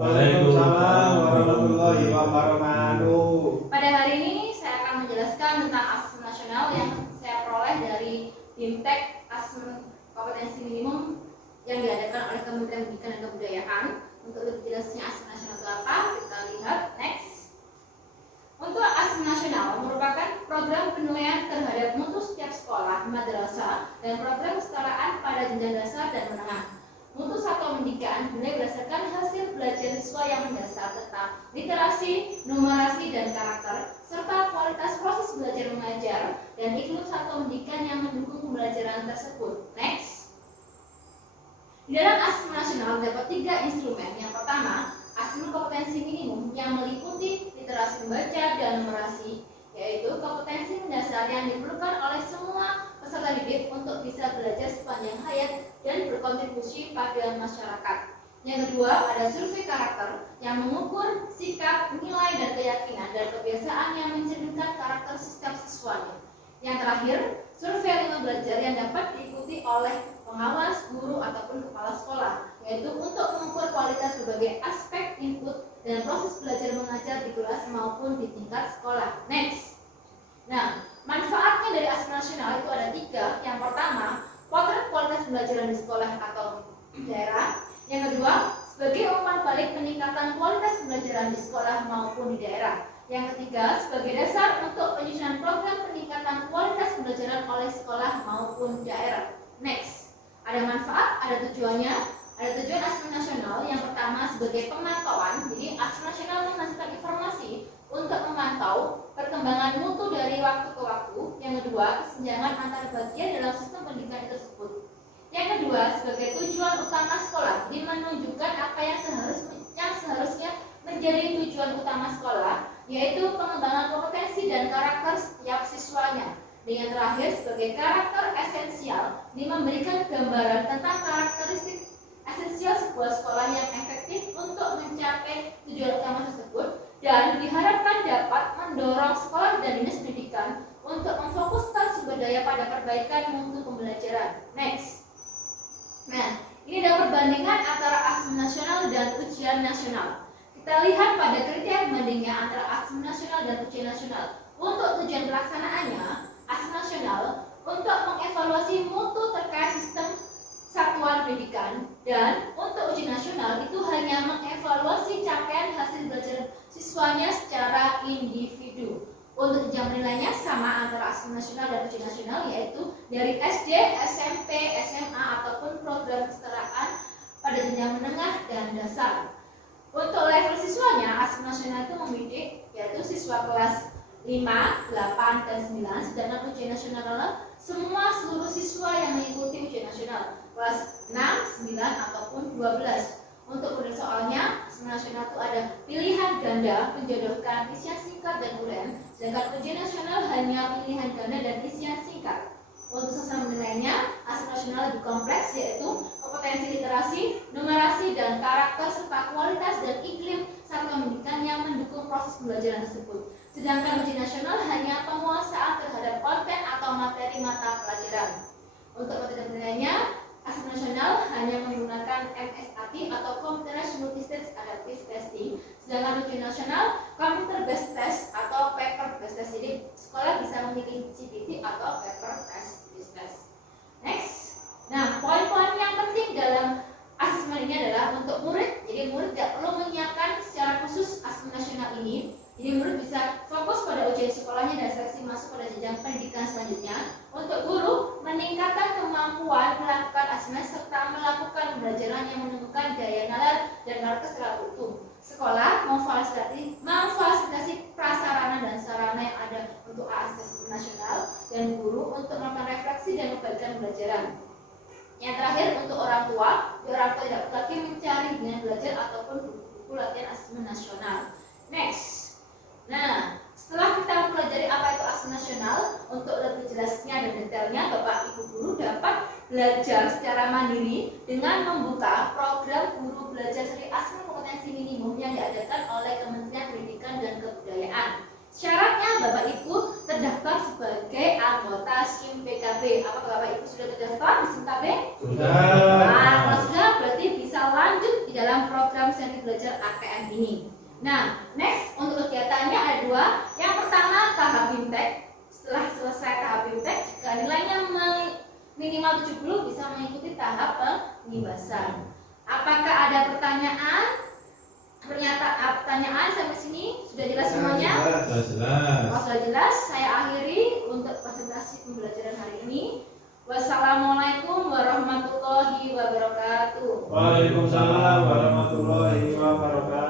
Waalaikumsalam warahmatullahi wabarakatuh. Pada hari ini saya akan menjelaskan tentang asesmen nasional yang saya peroleh dari BIMTEK Asesmen Kompetensi Minimum yang diadakan oleh Kementerian Pendidikan dan Kebudayaan. Untuk lebih jelasnya asesmen nasional itu apa, kita lihat next. Untuk asesmen nasional merupakan program penilaian terhadap mutu setiap sekolah, madrasah, dan program kesetaraan pada jenjang dasar dan menengah. Mutu satuan pendidikan dinilai berdasarkan hasil belajar siswa yang mendasar tentang literasi, numerasi, dan karakter, serta kualitas proses belajar mengajar dan iklim satuan pendidikan yang mendukung pembelajaran tersebut. Next. Di dalam asesmen nasional terdapat 3 instrumen. Yang pertama, asesmen kompetensi minimum yang meliputi literasi membaca dan numerasi, yaitu kompetensi mendasar yang diperlukan oleh semua peserta didik untuk bisa belajar sepanjang hayat dan berkontribusi pada masyarakat. Yang kedua, ada survei karakter yang mengukur sikap, nilai, dan keyakinan dan kebiasaan yang mencerminkan karakter setiap siswanya. Yang terakhir, survei lingkungan belajar yang dapat diikuti oleh pengawas, guru, ataupun kepala sekolah, yaitu untuk mengukur kualitas berbagai aspek input dan proses belajar mengajar di kelas maupun di tingkat sekolah. Next. Nah, manfaatnya dari asesmen nasional itu ada 3. Yang pertama, potret kualitas pembelajaran di sekolah atau daerah. Yang kedua, sebagai umpan balik peningkatan kualitas pembelajaran di sekolah maupun di daerah. Yang ketiga, sebagai dasar untuk penyusunan program peningkatan kualitas pembelajaran oleh sekolah maupun daerah. Next. Ada manfaat, ada tujuannya. Ada tujuan asesmen nasional. Yang pertama, sebagai pemantauan. Jadi, asesmen nasional menghasilkan informasi untuk memantau perkembangan mutu dari waktu ke waktu. Yang kedua, kesenjangan antar bagian dalam sistem pendidikan tersebut. Yang kedua, sebagai tujuan utama sekolah, jadi menunjukkan apa yang seharusnya menjadi tujuan utama sekolah, yaitu pengembangan kompetensi dan karakter setiap siswanya. Dan yang terakhir, sebagai karakter esensial, ini memberikan gambaran tentang karakteristik esensial sebuah sekolah yang efektif untuk mencapai tujuan utama tersebut, dan diharapkan dapat mendorong sekolah dan dinas pendidikan untuk memfokuskan sumber daya pada perbaikan mutu pembelajaran. Next. Nah, ini ada perbandingan antara asesmen nasional dan ujian nasional. Kita lihat pada kriteria pembandingnya antara asesmen nasional dan ujian nasional. Untuk tujuan pelaksanaannya, asesmen nasional untuk mengevaluasi mutu terkait sistem satuan pendidikan, dan untuk ujian nasional itu hanya mengevaluasi capaian hasil belajar siswanya secara individu. Untuk jenjang penilaiannya sama antara asesmen nasional dan ujian nasional, yaitu dari SD, SMP, SMA, ataupun program kesetaraan pada jenjang menengah dan dasar. Untuk level siswanya, asesmen nasional itu membidik yaitu siswa kelas 5, 8, dan 9, sedangkan ujian nasional adalah seluruh siswa yang mengikuti ujian nasional kelas 6, 9, ataupun 12. Untuk model soalnya, asesmen nasional itu ada pilihan ganda, menjodohkan isian singkat dan uren, sedangkan ujian nasional hanya pilihan ganda dan isian singkat. Untuk sasaran menilainya, asesmen nasional lebih kompleks, yaitu kompetensi literasi, numerasi, dan karakter serta kualitas dan iklim satuan pendidikan yang mendukung proses pembelajaran tersebut. Sedangkan ujian nasional hanya penguasaan terhadap konten atau materi mata pelajaran. Untuk metode penilaiannya, asesmen nasional hanya menggunakan MSAT atau Computerized Multistage Adaptive Testing, sedangkan ujian nasional Computer Based Test atau Paper Based Test. Jadi sekolah bisa memilih CBT atau Paper Based Test. Next. Nah, poin-poin yang penting dalam asesmen ini adalah untuk murid. Jadi murid tidak perlu menyiapkan secara khusus asesmen nasional ini. Jadi murid bisa fokus pada ujian sekolahnya dan seleksi masuk pada jenjang pendidikan selanjutnya. Untuk guru, meningkatkan kemampuan melakukan asesmen serta melakukan pembelajaran yang menentukan daya nalar dan karakter secara utuh. Sekolah memfasilitasi prasarana dan sarana yang ada untuk asesmen nasional, dan guru untuk melakukan refleksi dan perbaikan pembelajaran. Yang terakhir, untuk orang tua tidak perlu lagi mencari dengan belajar ataupun buku latihan asesmen nasional. Next. Nah, setelah kita mempelajari apa itu asesmen nasional, untuk lebih jelasnya dan detailnya, Bapak Ibu guru dapat belajar secara mandiri dengan membuka program guru belajar seri asesmen kompetensi minimum yang diadakan oleh Kementerian Pendidikan dan Kebudayaan. Syaratnya Bapak Ibu terdaftar sebagai anggota SIM PKB. Apakah Bapak Ibu sudah terdaftar di SIM PKB? Sudah. Nah, kalau sudah berarti bisa lanjut di dalam program presentasi belajar ATM ini. Nah, next untuk kegiatannya ada 2. Yang pertama tahap BIMTEK. Setelah selesai tahap BIMTEK, jika nilainya minimal 70 bisa mengikuti tahap pengibasan. Apakah ada pertanyaan? Pertanyaan sampai sini sudah jelas semuanya? Jelas. Kalau sudah jelas, saya akhiri untuk presentasi pembelajaran hari ini. Wassalamualaikum warahmatullahi wabarakatuh. Waalaikumsalam warahmatullahi wabarakatuh.